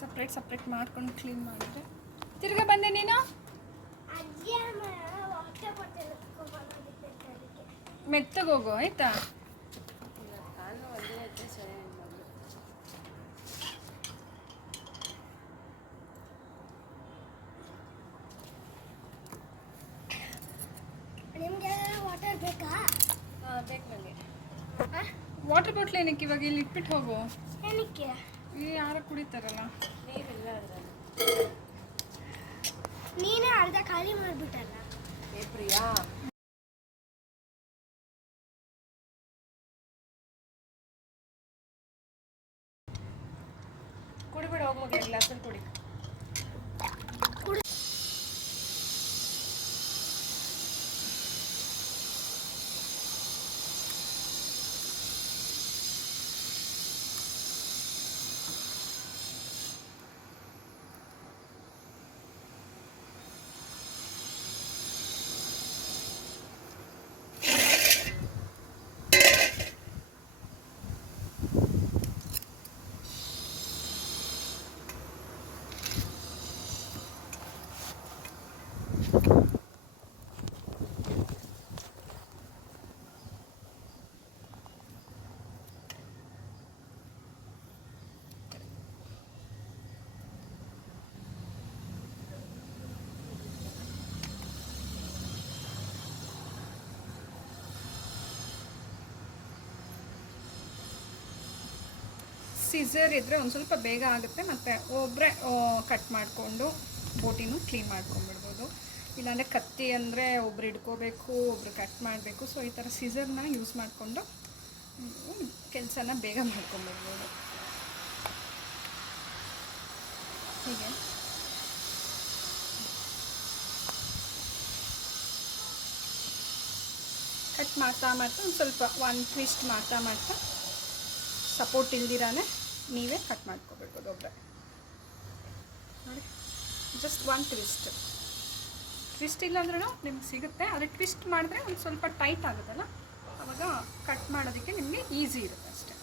Separate ಮಾಡ್ಕೊಂಡು clean ಮಾಡಿದ್ರೆ ತಿರ್ಗಾ ಬಂದೆ ನೀನು ಮೆತ್ತಗೆ ಹೋಗು ಆಯ್ತಾ. ವಾಟರ್ ಬೇಕಾ? ಬೇಕು ನನಗೆ. ವಾಟರ್ ಬಾಟ್ಲ್ ಏನಕ್ಕೆ ಇವಾಗ ಇಲ್ಲಿ ಇಟ್ಬಿಟ್ಟು ಹೋಗು. ಏನಕ್ಕೆ? ಇಲ್ಲಿ ಯಾರು ಕುಡಿತಾರಲ್ಲ. ನೀರಿಲ್ಲ ಅದರಲ್ಲಿ. ನೀನೇ ಅರ್ಧ ಖಾಲಿ ಮಾಡಿಬಿಟ್ಟಲ್ಲ. ಪ್ರಿಯಾ ಕುಡಿಬೇಡ, ಹೋಗಿ ಮಗ ಗ್ಲಾಸಲ್ಲಿ ಕುಡಿ. ಸೀಸರ್ ಇದ್ದರೆ ಒಂದು ಸ್ವಲ್ಪ ಬೇಗ ಆಗುತ್ತೆ, ಮತ್ತು ಒಬ್ಬರೇ ಕಟ್ ಮಾಡಿಕೊಂಡು ಬೋಟಿನೂ ಕ್ಲೀನ್ ಮಾಡ್ಕೊಂಡ್ಬಿಡ್ಬೋದು. ಇಲ್ಲಾಂದರೆ ಕತ್ತಿ ಅಂದರೆ ಒಬ್ರು ಹಿಡ್ಕೋಬೇಕು, ಒಬ್ರು ಕಟ್ ಮಾಡಬೇಕು. ಸೊ ಈ ಥರ ಸೀಸರ್ನ ಯೂಸ್ ಮಾಡಿಕೊಂಡು ಕೆಲಸನ ಬೇಗ ಮಾಡ್ಕೊಂಡ್ಬಿಡ್ಬೋದು. ಹೀಗೆ ಕಟ್ ಮಾಡ್ತಾ ಒಂದು ಸ್ವಲ್ಪ ಟ್ವಿಸ್ಟ್ ಮಾಡ್ತಾ ಸಪೋರ್ಟ್ ಇಲ್ದಿರಾನೆ ನೀವೇ ಕಟ್ ಮಾಡ್ಕೋಬೇಕು ಒಬ್ಬರೇ ನೋಡಿ. ಜಸ್ಟ್ ಟ್ವಿಸ್ಟ್ ಇಲ್ಲಾಂದ್ರೂ ನಿಮ್ಗೆ ಸಿಗುತ್ತೆ. ಆದರೆ ಟ್ವಿಸ್ಟ್ ಮಾಡಿದ್ರೆ ಒಂದು ಸ್ವಲ್ಪ ಟೈಟ್ ಆಗುತ್ತಲ್ಲ, ಆವಾಗ ಕಟ್ ಮಾಡೋದಕ್ಕೆ ನಿಮಗೆ ಈಸಿ ಇರುತ್ತೆ ಅಷ್ಟೇ.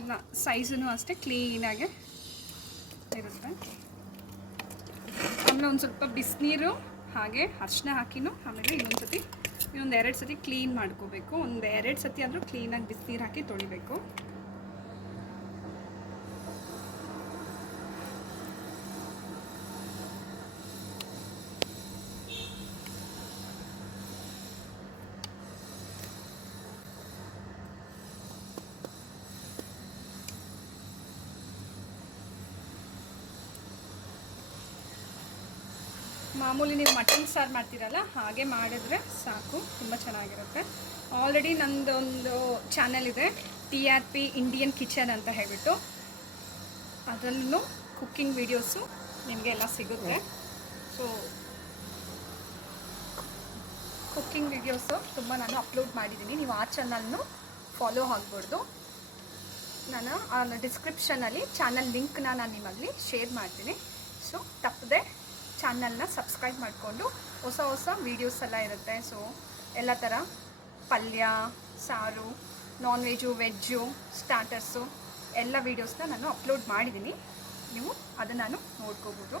ಎಲ್ಲ ಸೈಜೂ ಅಷ್ಟೇ ಕ್ಲೀನಾಗೆ ಇರುತ್ತೆ. ಆಮೇಲೆ ಒಂದು ಸ್ವಲ್ಪ ಬಿಸಿನೀರು ಹಾಗೆ ಅರಿಶಿನ ಹಾಕಿನೂ ಆಮೇಲೆ ಇನ್ನೊಂದು 2 ಸತಿ ಕ್ಲೀನ್ ಮಾಡ್ಕೋಬೇಕು. ಒಂದು 2 ಸತಿ ಆದರೂ ಕ್ಲೀನಾಗಿ ಬಿಸಿನೀರು ಹಾಕಿ ತೊಳಿಬೇಕು. ಮಾಮೂಲಿ ನೀವು ಮಟನ್ ಸಾರು ಮಾಡ್ತೀರಲ್ಲ ಹಾಗೆ ಮಾಡಿದ್ರೆ ಸಾಕು, ತುಂಬ ಚೆನ್ನಾಗಿರುತ್ತೆ. ಆಲ್ರೆಡಿ ನಂದೊಂದು ಚಾನಲ್ ಇದೆ, TRP ಇಂಡಿಯನ್ ಕಿಚನ್ ಅಂತ ಹೇಳ್ಬಿಟ್ಟು. ಅದರಲ್ಲೂ ಕುಕ್ಕಿಂಗ್ ವೀಡಿಯೋಸು ನಿಮಗೆ ಎಲ್ಲ ಸಿಗುತ್ತೆ. ಸೊ ಕುಕ್ಕಿಂಗ್ ವೀಡಿಯೋಸು ತುಂಬ ನಾನು ಅಪ್ಲೋಡ್ ಮಾಡಿದ್ದೀನಿ. ನೀವು ಆ ಚಾನಲ್ನು ಫಾಲೋ ಆಗ್ಬೋದು. ನಾನು ಡಿಸ್ಕ್ರಿಪ್ಷನಲ್ಲಿ ಚಾನಲ್ ಲಿಂಕ್ನ ನಾನು ನಿಮ್ಮಲ್ಲಿ ಶೇರ್ ಮಾಡ್ತೀನಿ. ಸೊ ತಪ್ಪದೆ ಚಾನಲ್ನ ಸಬ್ಸ್ಕ್ರೈಬ್ ಮಾಡಿಕೊಂಡು ಹೊಸ ವೀಡಿಯೋಸ್ ಎಲ್ಲ ಇರುತ್ತೆ. ಸೊ ಎಲ್ಲ ಥರ ಪಲ್ಯ, ಸಾರು, ನಾನ್ ವೆಜ್ಜು, ವೆಜ್ಜು, ಸ್ಟಾರ್ಟರ್ಸು ಎಲ್ಲ ವೀಡಿಯೋಸ್ನ ನಾನು ಅಪ್ಲೋಡ್ ಮಾಡಿದ್ದೀನಿ. ನೀವು ಅದನ್ನು ನಾನು ನೋಡ್ಕೋಬೋದು.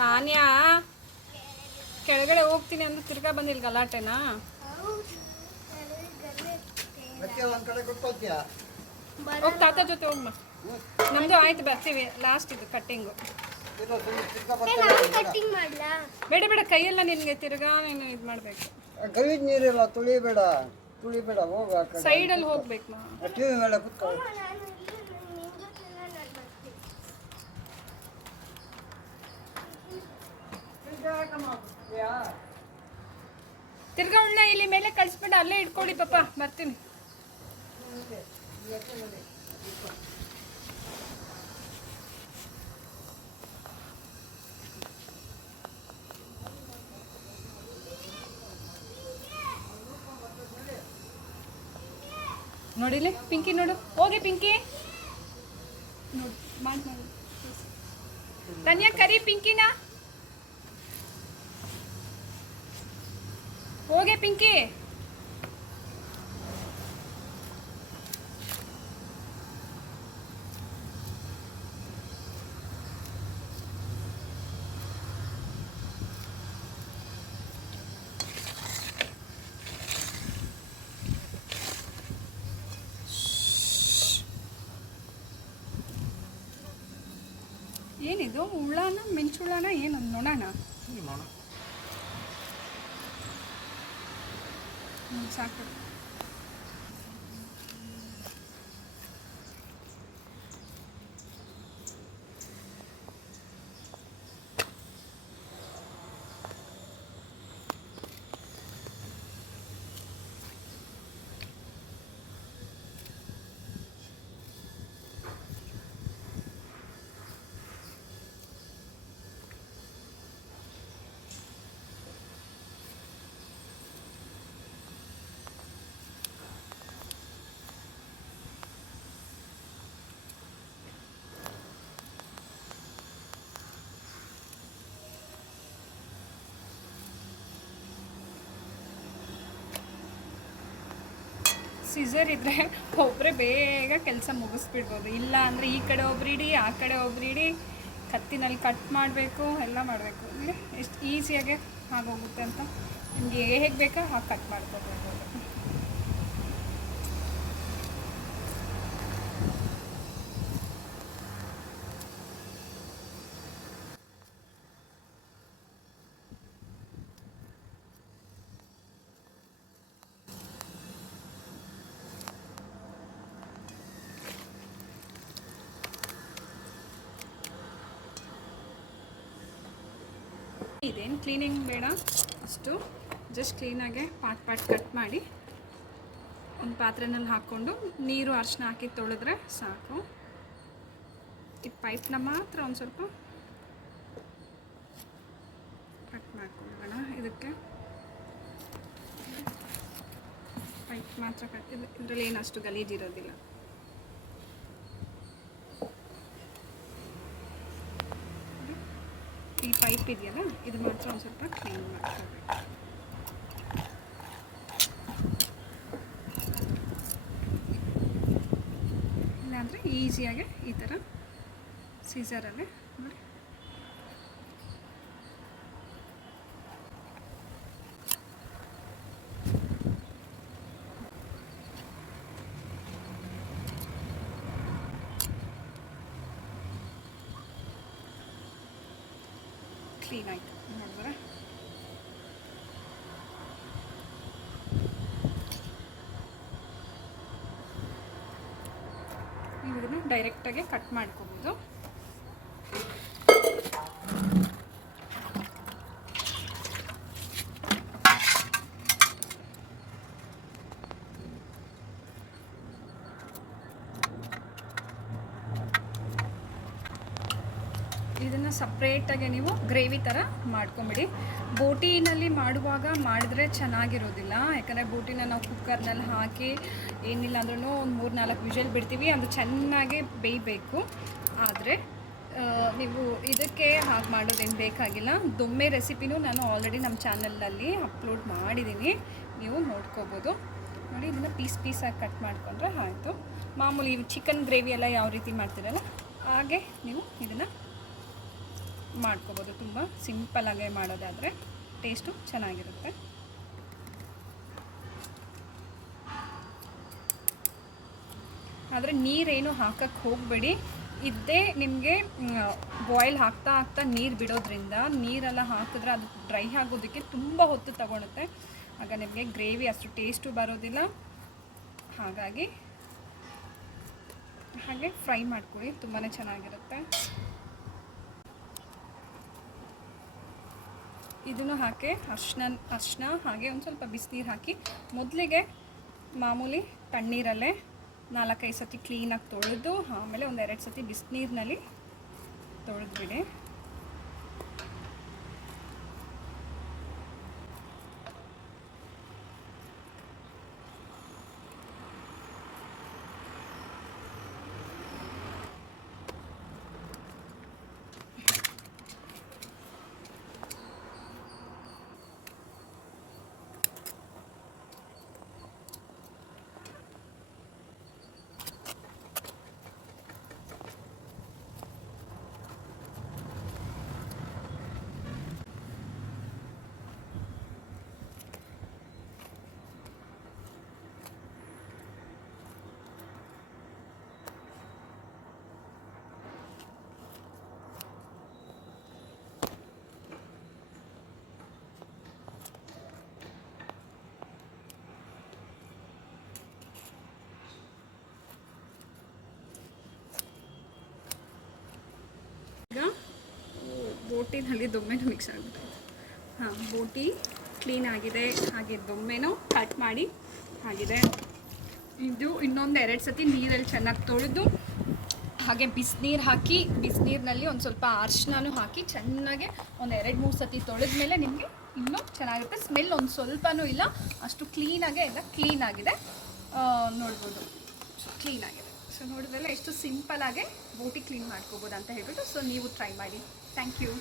ತಾನ್ಯಾ ಕೆಳಗಡೆ ಹೋಗ್ತೀನಿ ಅಂದ್ರೆ ತಿರ್ಗಾ ಬಂದಿಲ್ಲ ಗಲಾಟೆನಾ? ಹೋಗಿ ತಾತ ಜೊತೆ ಹೋಗ್ಮ. ನಮ್ದು ಆಯ್ತು, ಬರ್ತೀವಿ. ಲಾಸ್ಟ್ ಇದು ಕಟ್ಟಿಂಗು. ಬೇಡ ಕೈಯೆಲ್ಲ ನಿನ್ಗೆ ತಿರ್ಗಾ ನೀನು ಇದು ಮಾಡಬೇಕು. ಗಲೀಜ್ ನೀರಿಲ್ಲ, ತುಳಿಬೇಡ ಹೋಗ. ಸೈಡಲ್ಲಿ ಹೋಗ್ಬೇಕು. ಟಿವಿ ಮೇಲೆ ಕುತ್ಕೊ. ತಿರ್ಗಾ ಉಳ್ಳ ಇಲ್ಲಿ ಮೇಲೆ ಕಳಿಸ್ಬೇಡ, ಅಲ್ಲೇ ಇಟ್ಕೊಳ್ಳಿ ಪಾಪ, ಬರ್ತೀನಿ. ನೋಡಿಲಿ ಪಿಂಕಿ ನೋಡು, ಹೋಗಿ ಪಿಂಕಿ ನೋಡು, ಮಾಡಿ ಮಾಡು. ತನ್ಯಾ ಕರಿ ಪಿಂಕಿನ, ಹೋಗೆ ಪಿಂಕಿ. ಏನಿದು ಉಳ್ಳಾನ ಮೆಣಸುಳ್ಳಾನ ಏನು ನೋಡೋಣ. ಸಾಕು. ಸಿಸರ್ ಇದ್ದರೆ ಒಬ್ಬರೇ ಬೇಗ ಕೆಲಸ ಮುಗಿಸ್ಬಿಡ್ಬೋದು. ಇಲ್ಲ ಅಂದರೆ ಈ ಕಡೆ ಒಬ್ರು ಇಡಿ, ಆ ಕಡೆ ಒಬ್ರು ಇಡಿ, ಕತ್ತಿನಲ್ಲಿ ಕಟ್ ಮಾಡಬೇಕು, ಎಲ್ಲ ಮಾಡಬೇಕು. ಅಂದರೆ ಎಷ್ಟು ಈಸಿಯಾಗೆ ಆಗೋಗುತ್ತೆ ಅಂತ ನಿಮಗೆ ಹೇಗೆ ಬೇಕೋ ಹಾಗೆ ಕಟ್ ಮಾಡ್ಕೋಬೋದು. ಇದೇನು ಕ್ಲೀನಿಂಗ್ ಬೇಡ, ಅಷ್ಟು ಜಸ್ಟ್ ಕ್ಲೀನಾಗೆ ಪಾಟ್ ಕಟ್ ಮಾಡಿ ಒಂದು ಪಾತ್ರೆನಲ್ಲಿ ಹಾಕ್ಕೊಂಡು ನೀರು ಅರಿಶಿನ ಹಾಕಿ ತೊಳೆದ್ರೆ ಸಾಕು. ಈ ಪೈಪ್ನ ಮಾತ್ರ ಒಂದು ಸ್ವಲ್ಪ ಕಟ್ ಮಾಡ್ಕೊಳ್ಳೋಣ. ಇದಕ್ಕೆ ಪೈಪ್ ಮಾತ್ರ ಕಟ್, ಇದರಲ್ಲಿ ಏನಷ್ಟು ಗಲೀಜಿರೋದಿಲ್ಲ. ಈ ಪೈಪ್ ಇದೆಯಲ್ಲ, ಇದು ಮಾತ್ರ ಒಂದು ಸ್ವಲ್ಪ ಕ್ಲೀನ್ ಮಾಡ್ಕೋಬೇಕು. ಇಲ್ಲಾಂದರೆ ಈಸಿಯಾಗಿ ಈ ಥರ ಸೀಸರಲ್ಲೇ ನೋಡಿ ಕ್ಲೀನ್ ಆಯಿತು. ನೋಡಿದ್ರೆ ನೀವು ಇದನ್ನು ಡೈರೆಕ್ಟಾಗಿ ಕಟ್ ಮಾಡ್ಕೋಬೋದು. ಇದನ್ನು ಸಪ್ರೇಟಾಗಿ ನೀವು ಗ್ರೇವಿ ಥರ ಮಾಡ್ಕೊಂಬಿಡಿ. ಬೋಟಿನಲ್ಲಿ ಮಾಡುವಾಗ ಮಾಡಿದ್ರೆ ಚೆನ್ನಾಗಿರೋದಿಲ್ಲ, ಯಾಕಂದರೆ ಬೋಟಿನ ನಾವು ಕುಕ್ಕರ್ನಲ್ಲಿ ಹಾಕಿ ಏನಿಲ್ಲ ಅಂದ್ರೂ ಒಂದು 3-4 ವಿಷಲ್ ಬಿಡ್ತೀವಿ, ಅದು ಚೆನ್ನಾಗಿ ಬೇಯಬೇಕು. ಆದರೆ ನೀವು ಇದಕ್ಕೆ ಹಾಗೆ ಮಾಡೋದೇನು ಬೇಕಾಗಿಲ್ಲ. ದೊಮ್ಮೆ ರೆಸಿಪಿನೂ ನಾನು ಆಲ್ರೆಡಿ ನಮ್ಮ ಚಾನಲಲ್ಲಿ ಅಪ್ಲೋಡ್ ಮಾಡಿದ್ದೀನಿ, ನೀವು ನೋಡ್ಕೋಬೋದು. ನೋಡಿ, ಇದನ್ನು ಪೀಸಾಗಿ ಕಟ್ ಮಾಡಿಕೊಂಡ್ರೆ ಆಯಿತು. ಮಾಮೂಲಿ ಚಿಕನ್ ಗ್ರೇವಿ ಎಲ್ಲ ಯಾವ ರೀತಿ ಮಾಡ್ತೀರಲ್ಲ ಹಾಗೆ ನೀವು ಇದನ್ನು ಮಾಡ್ಕೋಬೋದು. ತುಂಬ ಸಿಂಪಲ್ಲಾಗೆ ಮಾಡೋದಾದರೆ ಟೇಸ್ಟು ಚೆನ್ನಾಗಿರುತ್ತೆ. ಆದರೆ ನೀರೇನು ಹಾಕಕ್ಕೆ ಹೋಗಬೇಡಿ. ಇದ್ದೇ ನಿಮಗೆ ಬಾಯ್ಲ್ ಆಗ್ತಾ ನೀರು ಬಿಡೋದ್ರಿಂದ ನೀರೆಲ್ಲ ಹಾಕಿದ್ರೆ ಅದು ಡ್ರೈ ಆಗೋದಕ್ಕೆ ತುಂಬ ಹೊತ್ತು ತಗೊಳುತ್ತೆ. ಆಗ ನಿಮಗೆ ಗ್ರೇವಿ ಅಷ್ಟು ಟೇಸ್ಟು ಬರೋದಿಲ್ಲ. ಹಾಗಾಗಿ ಹಾಗೆ ಫ್ರೈ ಮಾಡ್ಕೊಳ್ಳಿ, ತುಂಬಾ ಚೆನ್ನಾಗಿರುತ್ತೆ. ಇದನ್ನು ಹಾಕಿ ಅರಿಶಿನ ಹಾಗೆ ಒಂದು ಸ್ವಲ್ಪ ಬಿಸಿನೀರು ಹಾಕಿ ಮೊದಲಿಗೆ ಮಾಮೂಲಿ ತಣ್ಣೀರಲ್ಲೇ 4-5 ಸತಿ ಕ್ಲೀನಾಗಿ ತೊಳೆದು ಆಮೇಲೆ ಒಂದು 2 ಸತಿ ಬಿಸಿನೀರಿನಲ್ಲಿ ತೊಳೆದ್ಬಿಡಿ. ಬೋಟಿನಲ್ಲಿ ದೊಮ್ಮೆನೂ ಮಿಕ್ಸ್ ಆಗಿಬಿಟ್ಟಿದೆ. ಹಾಂ, ಬೋಟಿ ಕ್ಲೀನ್ ಆಗಿದೆ, ಹಾಗೆ ದೊಮ್ಮೆನೂ ಕಟ್ ಮಾಡಿ ಆಗಿದೆ. ಇದು ಇನ್ನೊಂದು 2 ಸತಿ ನೀರಲ್ಲಿ ಚೆನ್ನಾಗಿ ತೊಳೆದು ಹಾಗೆ ಬಿಸಿನೀರು ಹಾಕಿ, ಬಿಸಿನೀರಿನಲ್ಲಿ ಒಂದು ಸ್ವಲ್ಪ ಅರಿಶಿನೂ ಹಾಕಿ ಚೆನ್ನಾಗಿ ಒಂದು 2-3 ಸತಿ ತೊಳೆದ್ಮೇಲೆ ನಿಮಗೆ ಇನ್ನೂ ಚೆನ್ನಾಗಿರುತ್ತೆ. ಸ್ಮೆಲ್ ಒಂದು ಸ್ವಲ್ಪನೂ ಇಲ್ಲ, ಅಷ್ಟು ಕ್ಲೀನಾಗೆ ಎಲ್ಲ ಕ್ಲೀನಾಗಿದೆ. ನೋಡ್ಬೋದು ಕ್ಲೀನಾಗಿದೆ. ಸೊ ನೋಡಿದ್ರಲ್ಲ ಎಷ್ಟು ಸಿಂಪಲಾಗೆ ಬೋಟಿ ಕ್ಲೀನ್ ಮಾಡ್ಕೋಬೋದು ಅಂತ ಹೇಳ್ಬಿಟ್ಟು. ಸೊ ನೀವು ಟ್ರೈ ಮಾಡಿ. Thank you.